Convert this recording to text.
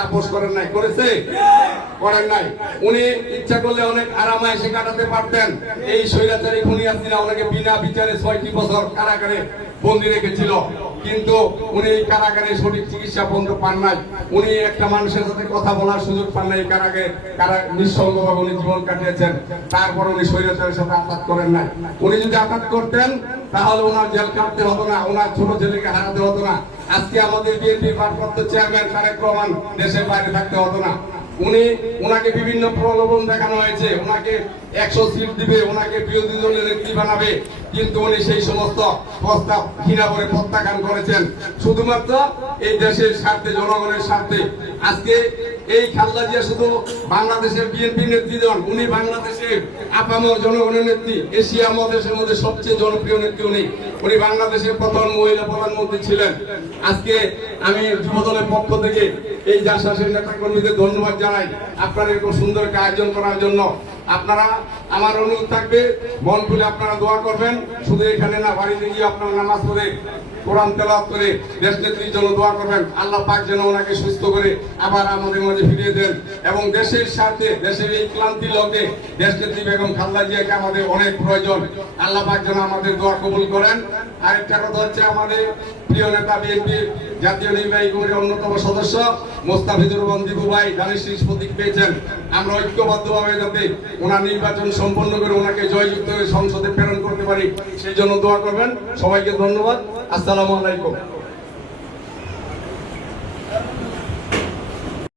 আপোষ করেন নাই, করেছে? করেন নাই। উনি ইচ্ছা করলে অনেক আরামে এসে কাটাতে পারতেন। এই স্বৈরাচারী খুনি হাসিনা ওনাকে বিনা বিচারে 6টি বছর কারাগারে বন্দী রেখেছিল, কিন্তু উনি এই কারাগারে সঠিক চিকিৎসা পর্যন্ত পান নাই। উনি একটা মানুষের সাথে কথা বলার সুযোগ পান নাই, কারাগারে নিঃসঙ্গভাবে উনি জীবন কাটিয়েছেন। তারপর উনি স্বৈরাচারের সাথে আঘাত করেন নাই। উনি যদি আঘাত করতেন তাহলে ওনার জেল কাটতে হতো না, ওনার ছোট ছেলেকে হারাতে হতো না, আজকে আমাদের বিএনপির ভারপ্রাপ্ত চেয়ারম্যান তারেক রহমান দেশের বাইরে থাকতে হতো না। ওনাকে বিভিন্ন প্রলোভন দেখানো হয়েছে, ওনাকে 100 সিট দিবে, ওনাকে বিরোধী দলের নেত্রী বানাবে, কিন্তু উনি সেই সমস্ত প্রস্তাব ঘৃণা করে প্রত্যাখ্যান করেছেন শুধুমাত্র এই দেশের স্বার্থে, জনগণের স্বার্থে। আজকে এই খালেদা জিয়া শুধু বাংলাদেশের বিএনপি নেত্রী নন, উনি বাংলাদেশের আপামর জনগণের নেত্রী, এশিয়া মহাদেশের মধ্যে সবচেয়ে জনপ্রিয় নেত্রী উনি বাংলাদেশের প্রথম মহিলা প্রধানমন্ত্রী ছিলেন। আজকে আমি যুবদলের পক্ষ থেকে এই জাসাসের নেতা কর্মীদের ধন্যবাদ জানাই আপনারা এরকম সুন্দর একটা আয়োজন করার জন্য। আপনারা, আমার অনুরোধ থাকবে, মন খুলে আপনারা দোয়া করবেন, শুধু এখানে না, বাড়িতে গিয়ে আপনারা নামাজ পড়ে কোরআন তেলাওয়াত করে দেশ নেত্রীর জন্য দোয়া করবেন। আল্লাহ পাক যেন ওনাকে সুস্থ করে আবার আমাদের মাঝে ফিরিয়ে দেন, এবং দেশের স্বার্থে, দেশের এই ক্লান্তি লোকে দেশ নেত্রী বেগম খালেদা জিয়াকে আমাদের অনেক প্রয়োজন। আল্লাহ পাক যেন আমাদের দোয়া কবুল করেন। আরেকটা কথা হচ্ছে, আমাদের প্রিয় নেতা বিএনপি জাতীয় নির্বাহী কমিটির অন্যতম সদস্য মোস্তাফিজুর রহমান দীপু ভাই দানিশ প্রতীক পেয়েছেন। আমরা ঐক্যবদ্ধভাবে যাতে ওনার নির্বাচন সম্পন্ন করে ওনাকে জয়যুক্ত হয়ে সংসদে প্রেরণ করতে পারি, সেই জন্য দোয়া করবেন। সবাইকে ধন্যবাদ। আসসালামু আলাইকুম।